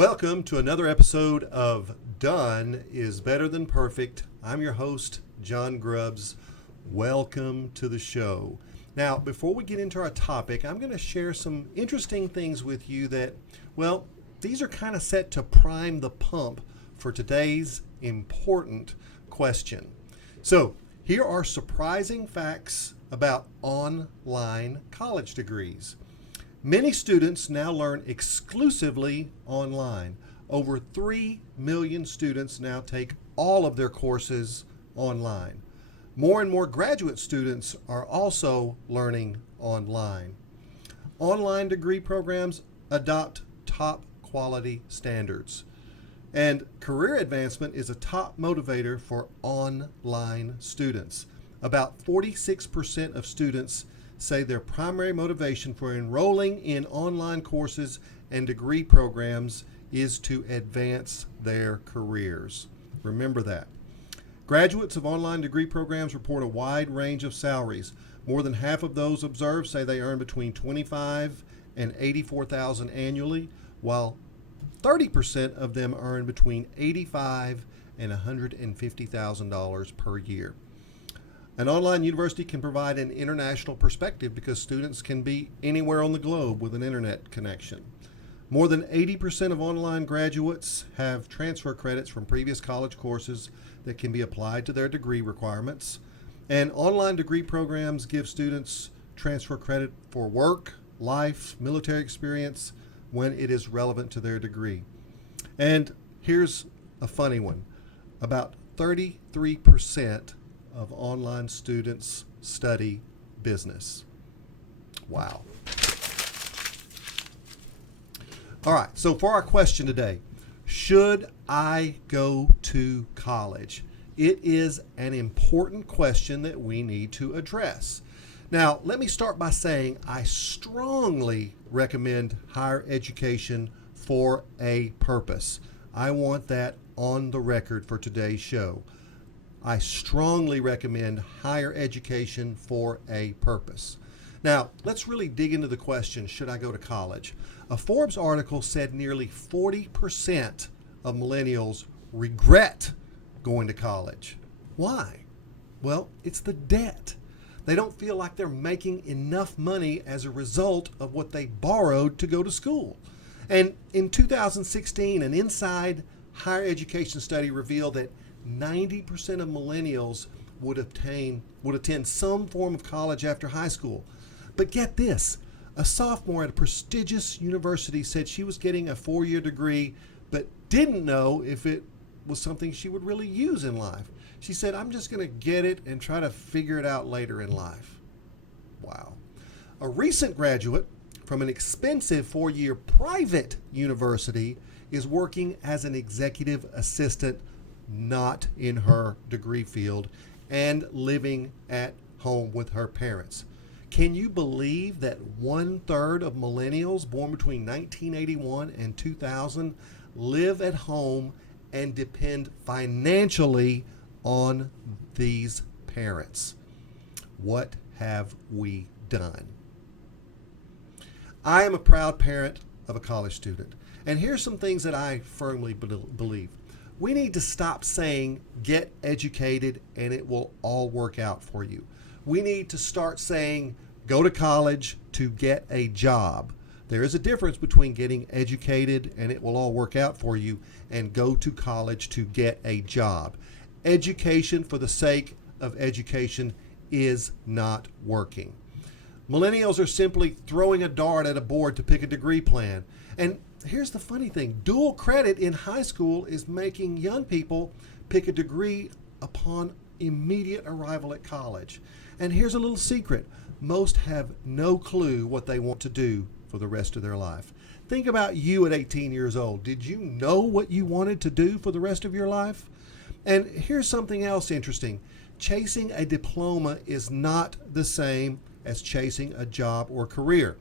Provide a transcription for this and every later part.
Welcome to another episode of Done is Better Than Perfect. I'm your host, John Grubbs. Welcome to the show. Now, before we get into our topic, I'm going to share some interesting things with you that, well, these are kind of set to prime the pump for today's important question. So, here are surprising facts about online college degrees. Many students now learn exclusively online. Over 3 million students now take all of their courses online. More and more graduate students are also learning online. Online degree programs adopt top quality standards. And career advancement is a top motivator for online students. About 46% of students say their primary motivation for enrolling in online courses and degree programs is to advance their careers. Remember that. Graduates of online degree programs report a wide range of salaries. More than half of those observed say they earn between $25,000 and $84,000 annually, while 30% of them earn between $85,000 and $150,000 per year. An online university can provide an international perspective because students can be anywhere on the globe with an internet connection. More than 80% of online graduates have transfer credits from previous college courses that can be applied to their degree requirements. And online degree programs give students transfer credit for work, life, military experience when it is relevant to their degree. And here's a funny one. About 33% of online students study business. Wow. All right, so for our question today, should I go to college? It is an important question that we need to address. Now, let me start by saying I strongly recommend higher education for a purpose. I want that on the record for today's show. I strongly recommend higher education for a purpose. Now, let's really dig into the question, should I go to college? A Forbes article said nearly 40% of millennials regret going to college. Why? Well, it's the debt. They don't feel like they're making enough money as a result of what they borrowed to go to school. And in 2016, an Inside Higher Education study revealed that 90% of millennials would attend some form of college after high school. But get this, a sophomore at a prestigious university said she was getting a 4-year degree, but didn't know if it was something she would really use in life. She said, I'm just going to get it and try to figure it out later in life. Wow. A recent graduate from an expensive 4-year private university is working as an executive assistant, not in her degree field, and living at home with her parents. Can you believe that 1/3 of millennials born between 1981 and 2000 live at home and depend financially on these parents? What have we done? I am a proud parent of a college student, and here's some things that I firmly believe. We need to stop saying, get educated and it will all work out for you. We need to start saying, go to college to get a job. There is a difference between getting educated and it will all work out for you and go to college to get a job. Education for the sake of education is not working. Millennials are simply throwing a dart at a board to pick a degree plan. And here's the funny thing, dual credit in high school is making young people pick a degree upon immediate arrival at college. And here's a little secret, most have no clue what they want to do for the rest of their life. Think about you at 18 years old. Did you know what you wanted to do for the rest of your life? And here's something else interesting. Chasing a diploma is not the same as chasing a job or career.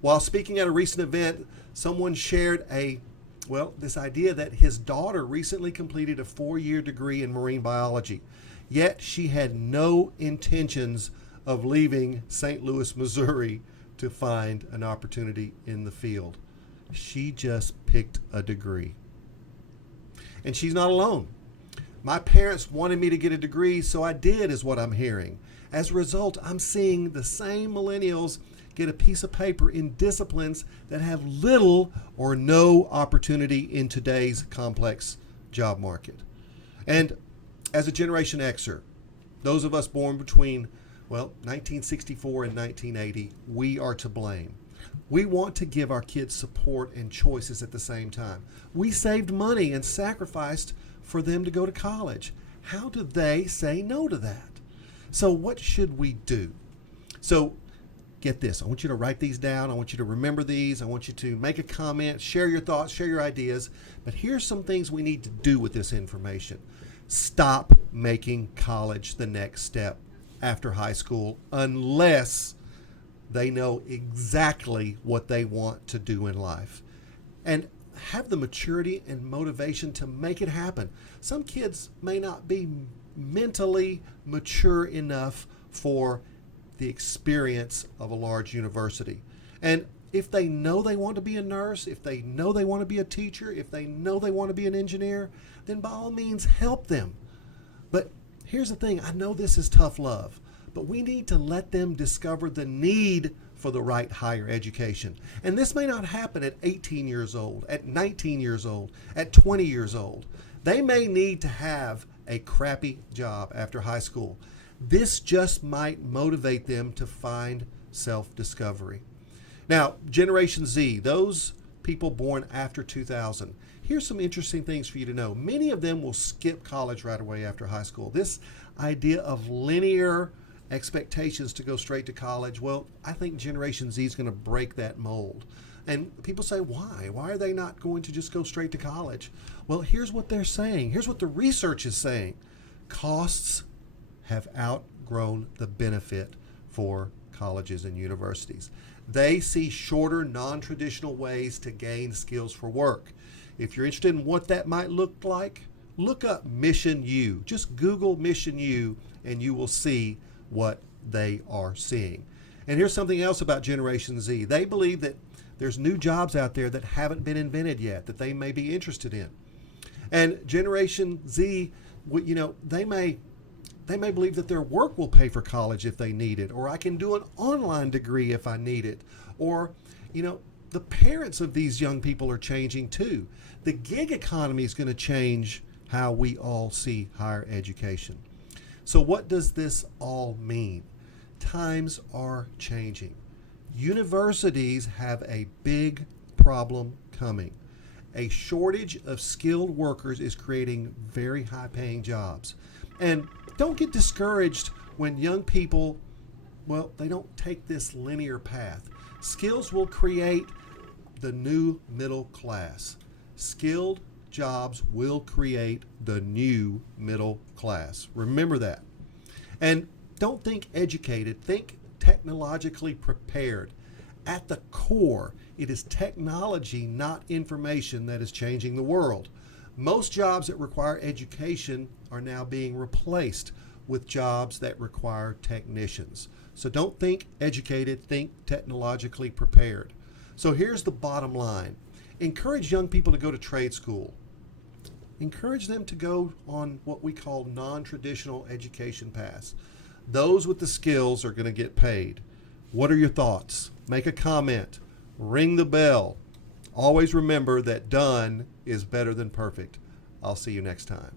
While speaking at a recent event, someone shared this idea that his daughter recently completed a 4-year degree in marine biology, yet she had no intentions of leaving St. Louis, Missouri to find an opportunity in the field. She just picked a degree. And she's not alone. My parents wanted me to get a degree, so I did, is what I'm hearing. As a result, I'm seeing the same millennials get a piece of paper in disciplines that have little or no opportunity in today's complex job market. And as a Generation Xer, those of us born between, 1964 and 1980, we are to blame. We want to give our kids support and choices at the same time. We saved money and sacrificed for them to go to college. How do they say no to that? So what should we do? So get this. I want you to write these down. I want you to remember these. I want you to make a comment, share your thoughts, share your ideas. But here's some things we need to do with this information. Stop making college the next step after high school unless they know exactly what they want to do in life. And have the maturity and motivation to make it happen. Some kids may not be mentally mature enough for the experience of a large university. And if they know they want to be a nurse, if they know they want to be a teacher, if they know they want to be an engineer, then by all means help them. But here's the thing, I know this is tough love, but we need to let them discover the need for the right higher education. And this may not happen at 18 years old, at 19 years old, at 20 years old. They may need to have a crappy job after high school. This just might motivate them to find self-discovery. Now, Generation Z, those people born after 2000, here's some interesting things for you to know. Many of them will skip college right away after high school. This idea of linear expectations to go straight to college, well, I think Generation Z is going to break that mold. And people say, why? Why are they not going to just go straight to college? Well, here's what they're saying. Here's what the research is saying. Costs have outgrown the benefit for colleges and universities. They see shorter, non-traditional ways to gain skills for work. If you're interested in what that might look like, look up Mission U. Just Google Mission U and you will see what they are seeing. And here's something else about Generation Z. They believe that there's new jobs out there that haven't been invented yet that they may be interested in. And Generation Z, they may believe that their work will pay for college if they need it, or I can do an online degree if I need it. Or, the parents of these young people are changing too. The gig economy is going to change how we all see higher education. So what does this all mean? Times are changing. Universities have a big problem coming. A shortage of skilled workers is creating very high-paying jobs. And don't get discouraged when young people, they don't take this linear path. Skills will create the new middle class. Skilled jobs will create the new middle class. Remember that. And don't think educated, think technologically prepared. At the core, it is technology, not information, that is changing the world. Most jobs that require education are now being replaced with jobs that require technicians. So don't think educated, think technologically prepared. So here's the bottom line. Encourage young people to go to trade school. Encourage them to go on what we call non-traditional education paths. Those with the skills are going to get paid. What are your thoughts? Make a comment. Ring the bell. Always remember that done is better than perfect. I'll see you next time.